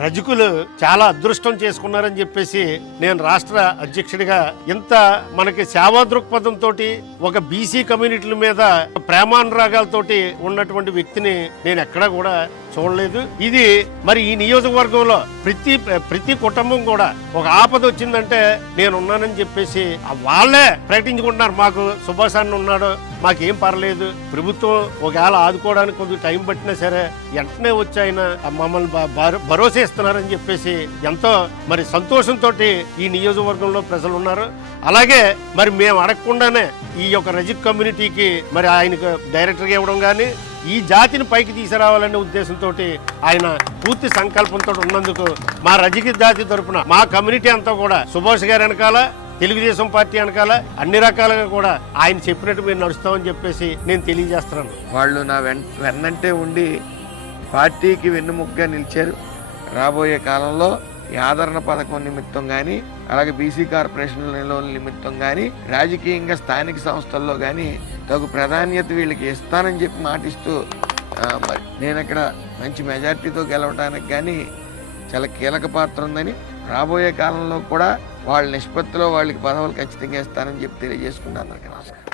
రజకులు చాలా అదృష్టం చేసుకున్నారని చెప్పేసి నేను రాష్ట్ర అధ్యక్షుడిగా ఇంత మనకి సేవా దృక్పథంతో ఒక బీసీ కమ్యూనిటీల మీద ప్రేమానురాగాలతోటి ఉన్నటువంటి వ్యక్తిని నేను ఎక్కడా కూడా చూడలేదు. ఇది మరి ఈ నియోజకవర్గంలో ప్రతి కుటుంబం కూడా ఒక ఆపద వచ్చిందంటే నేను ఉన్నానని చెప్పేసి వాళ్ళే ప్రకటించుకుంటున్నారు. మాకు సుభాష్ అన్న ఉన్నాడు, మాకేం పర్లేదు, ప్రభుత్వం ఒకవేళ ఆదుకోవడానికి కొద్దిగా టైం పట్టినా సరే వెంటనే వచ్చి ఆయన మమ్మల్ని భరోసా ఇస్తున్నారని చెప్పేసి ఎంతో మరి సంతోషంతో ఈ నియోజకవర్గంలో ప్రజలు ఉన్నారు. అలాగే మరి మేము అడగకుండానే ఈ యొక్క రజక్ కమ్యూనిటీకి మరి ఆయనకు డైరెక్టర్గా ఇవ్వడం కానీ ఈ జాతిని పైకి తీసుకురావాలనే ఉద్దేశంతో ఆయన పూర్తి సంకల్పంతో ఉన్నందుకు మా రజక జాతి తరపున మా కమ్యూనిటీ అంతా కూడా సుభాష్ గారి వెనకాల, తెలుగుదేశం పార్టీ వెనకాల అన్ని రకాలుగా కూడా ఆయన చెప్పినట్టు మేము నడుస్తామని చెప్పేసి నేను తెలియజేస్తున్నాను. వాళ్ళు నా వెన్నంటే ఉండి పార్టీకి వెన్నుముగ్గా నిలిచారు. రాబోయే కాలంలో ఈ ఆదరణ పథకం నిమిత్తం కానీ, అలాగే బీసీ కార్పొరేషన్ నిమిత్తం కానీ, రాజకీయంగా స్థానిక సంస్థల్లో కానీ తగు ప్రాధాన్యత వీళ్ళకి ఇస్తానని చెప్పి మాటిస్తూ మరి నేను అక్కడ మంచి మెజార్టీతో గెలవడానికి కానీ చాలా కీలక పాత్ర ఉందని, రాబోయే కాలంలో కూడా వాళ్ళ నిష్పత్తిలో వాళ్ళకి పదవులు ఖచ్చితంగా ఇస్తానని చెప్పి తెలియజేసుకున్నాను. నమస్కారం.